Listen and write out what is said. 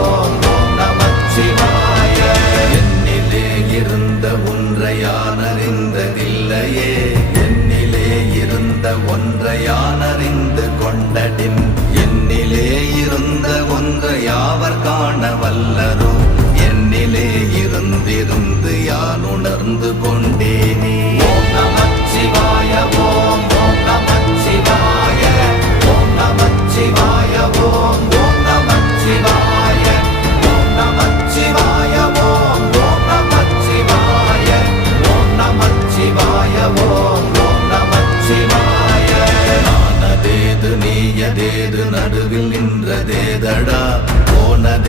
ஓம் கொண்டடின் என்னிலே இருந்த யாவர் காண வல்லரோ என்னிலே இருந்திருந்து யான் உணர்ந்து கொண்டேனே நடந்ததேது நடுவில் நின்றதேதடா.